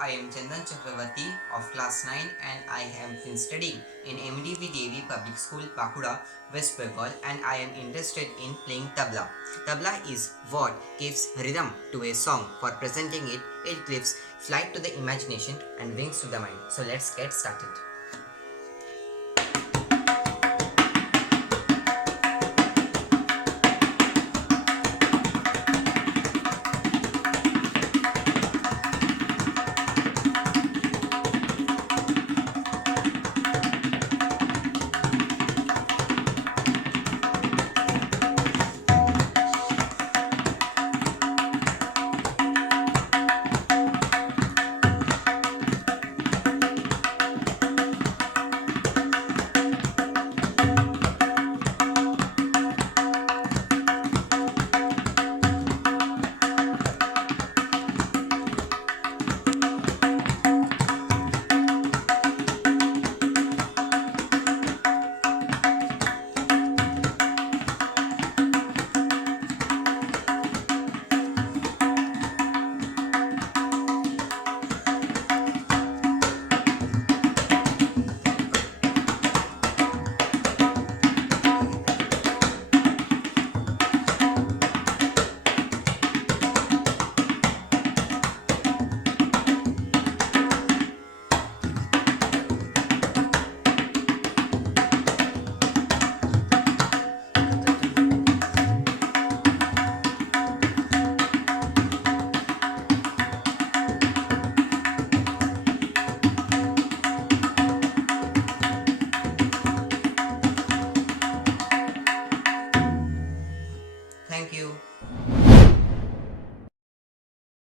I am Chandan Chakraborty of class 9 and I have been studying in MDV Devi Public School, Bankura, West Bengal, and I am interested in playing tabla. Tabla is what gives rhythm to a song. For presenting it, it gives flight to the imagination and wings to the mind. So let's get started. Thank you.